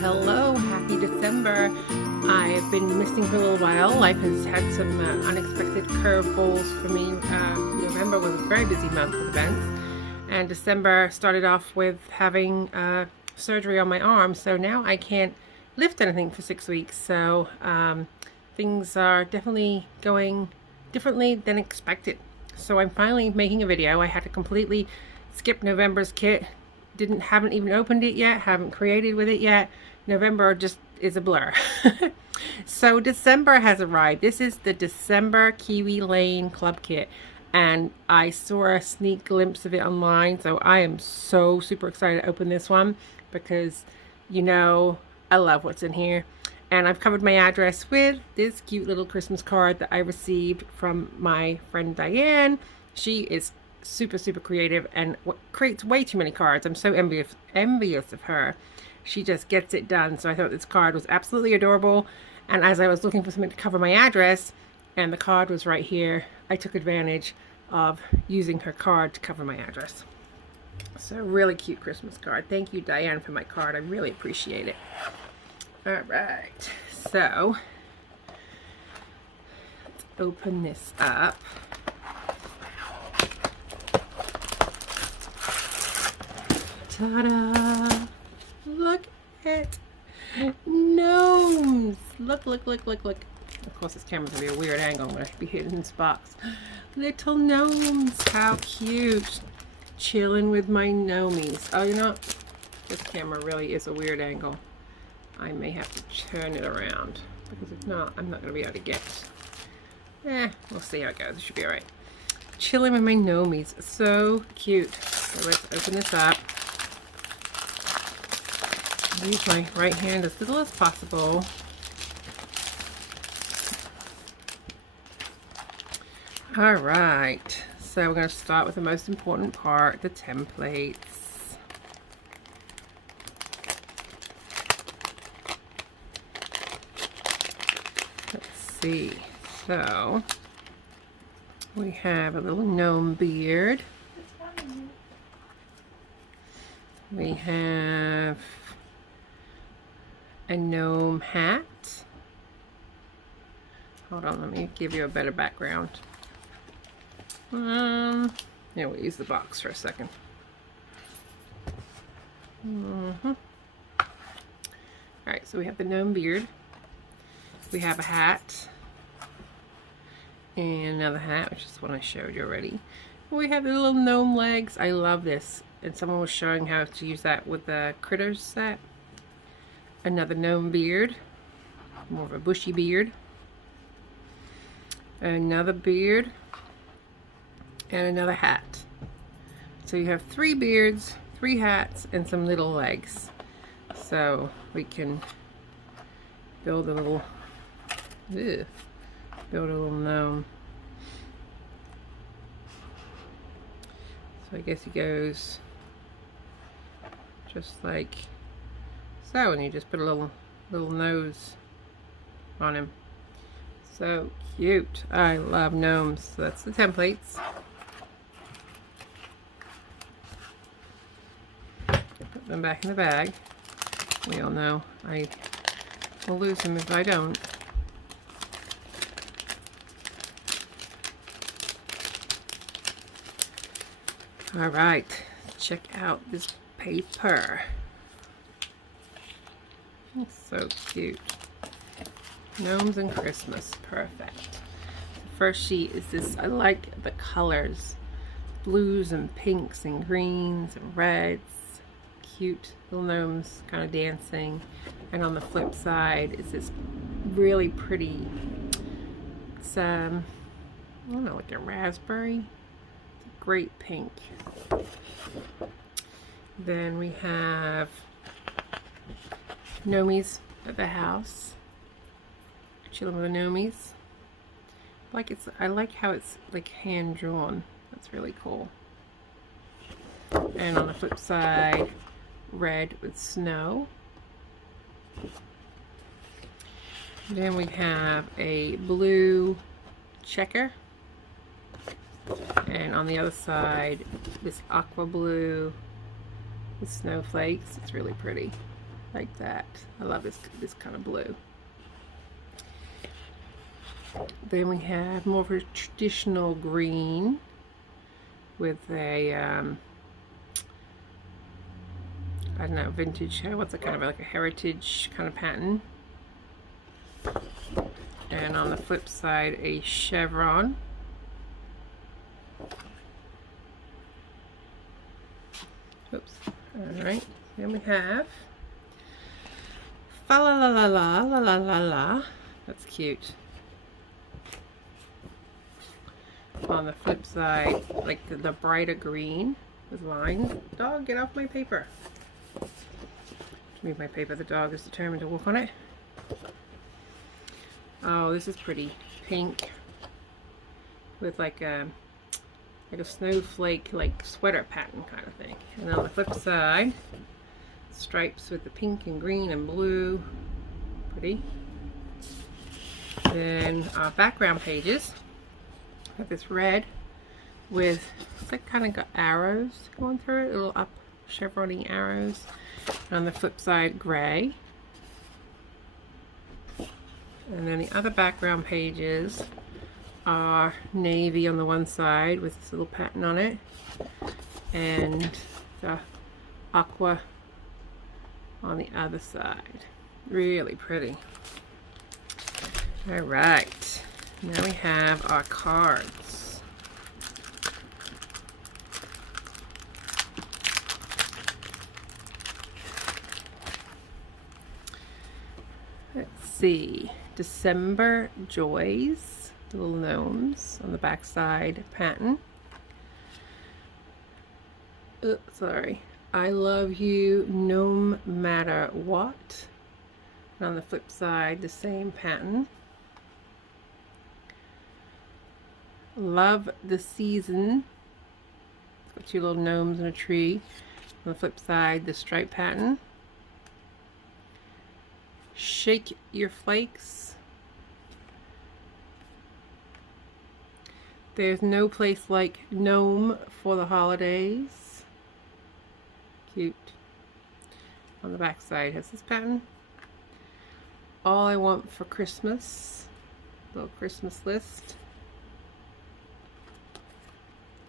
Hello, happy December. I've been missing for a little while. Life has had some unexpected curveballs for me. November was a very busy month with events, and December started off with having surgery on my arm, so now I can't lift anything for 6 weeks. So things are definitely going differently than expected. So I'm finally making a video. I had to completely skip November's kit. Haven't even opened it yet, haven't created with it yet. November just is a blur. So December has arrived. This is the December Kiwi Lane Club Kit, and I saw a sneak glimpse of it online, so I am so super excited to open this one because, you know, I love what's in here. And I've covered my address with this cute little Christmas card that I received from my friend Diane. She is super creative and creates way too many cards. I'm so envious of her. She just gets it done. So I thought this card was absolutely adorable, and as I was looking for something to cover my address and the card was right here, I took advantage of using her card to cover my address. So really cute Christmas card. Thank you, Diane, for my card. I really appreciate it. All right, so let's open this up. Ta-da! Look at gnomes! Look. Of course, this camera's gonna be a weird angle. I'm gonna be hitting this box. Little gnomes! How cute! Chilling with my gnomies. Oh, you know what? This camera really is a weird angle. I may have to turn it around, because if not, I'm not gonna be able to get it. We'll see how it goes. It should be alright. Chilling with my gnomies. So cute. So let's open this up. Use my right hand as little as possible. All right, so we're going to start with the most important part, the templates. Let's see, so we have a little gnome beard. We have a gnome hat. Hold on, let me give you a better background. Yeah, we'll use the box for a second. Alright, so we have the gnome beard. We have a hat. And another hat, which is one I showed you already. We have the little gnome legs. I love this. And someone was showing how to use that with the critters set. Another gnome beard, more of a bushy beard. Another beard, and another hat. So you have 3 beards, 3 hats, and some little legs. So we can build a little, gnome. So I guess he goes just like so, and you just put a little nose on him. So cute. I love gnomes. So that's the templates. Put them back in the bag. We all know I will lose them if I don't. All right, check out this paper. It's so cute. Gnomes and Christmas. Perfect. The first sheet is this. I like the colors. Blues and pinks and greens and reds. Cute little gnomes kind of dancing. And on the flip side is this really pretty, it's I don't know, like a raspberry. It's a great pink. Then we have Gnomies at the house. Chilling with the Gnomies. I like how it's like hand drawn. That's really cool. And on the flip side, red with snow. Then we have a blue checker And on the other side, this aqua blue with snowflakes. It's really pretty, like that. I love this kind of blue. Then we have more of a traditional green with a I don't know, vintage, what's it, kind of like a heritage kind of pattern. And on the flip side, a chevron. Oops. Alright, then we have fa la la la la la la la la. That's cute. On the flip side, like the brighter green with lines. Dog, get off my paper. Move my paper. The dog is determined to walk on it. Oh, this is pretty. Pink with like a snowflake, like sweater pattern kind of thing. And on the flip side, stripes with the pink and green and blue. Pretty. Then our background pages have this red with, it's like kind of got arrows going through it, little up chevron-y arrows. And on the flip side, gray. And then the other background pages are navy on the one side with this little pattern on it, and the aqua on the other side. Really pretty. Alright, now we have our cards. Let's see. December Joys, little gnomes on the back side pattern. Oops, sorry. I love you no matter what. And on the flip side, the same pattern. Love the season. It's got two little gnomes and a tree. On the flip side, the stripe pattern. Shake your flakes. There's no place like gnome for the holidays. Cute. On the back side has this pattern. All I want for Christmas. Little Christmas list.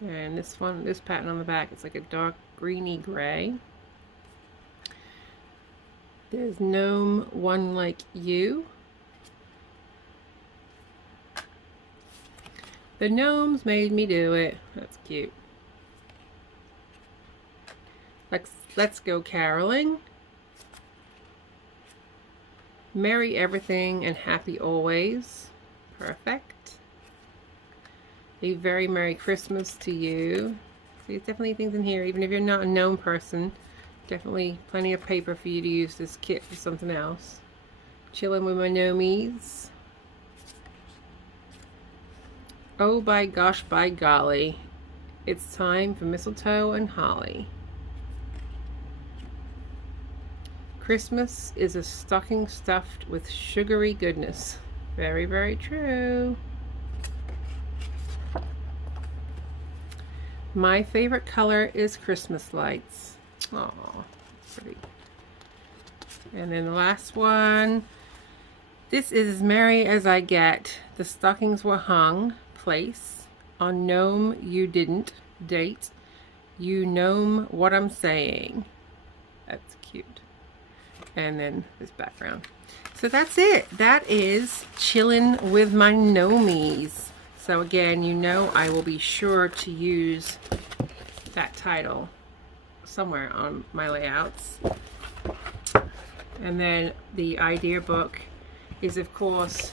And this one, this pattern on the back, it's like a dark greeny gray. There's gnome one like you. The gnomes made me do it. That's cute. Let's go caroling. Merry everything and happy always. Perfect. A very Merry Christmas to you. See, there's definitely things in here, even if you're not a gnome person. Definitely plenty of paper for you to use this kit for something else. Chilling with my gnomies. Oh, by gosh, by golly. It's time for mistletoe and holly. Christmas is a stocking stuffed with sugary goodness. Very, very true. My favorite color is Christmas lights. Oh, pretty. And then the last one. This is as merry as I get. The stockings were hung. Place. On gnome you didn't. Date. You gnome what I'm saying. That's cute. And then this background. So that's it. That is Chillin' with my Gnomies. So again, you know I will be sure to use that title somewhere on my layouts. And then the idea book is, of course,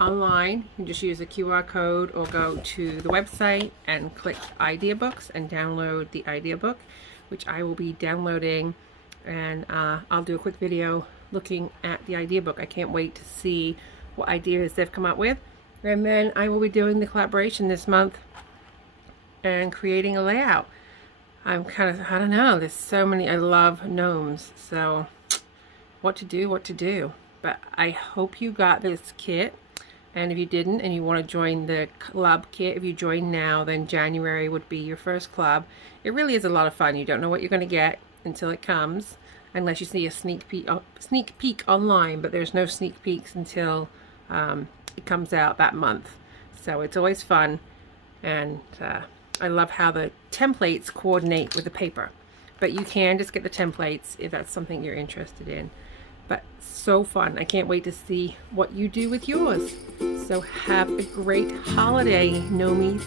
online. You can just use a QR code or go to the website and click idea books and download the idea book, which I will be downloading, and I'll do a quick video looking at the idea book. I can't wait to see what ideas they've come up with. And then I will be doing the collaboration this month and creating a layout. I'm kind of, I don't know, there's so many, I love gnomes, so what to do. But I hope you got this kit. And if you didn't and you want to join the club kit, if you join now, then January would be your first club. It really is a lot of fun. You don't know what you're going to get until it comes, unless you see a sneak peek online, but there's no sneak peeks until it comes out that month. So it's always fun, and I love how the templates coordinate with the paper. But you can just get the templates if that's something you're interested in. But so fun. I can't wait to see what you do with yours. So have a great holiday, Gnomies.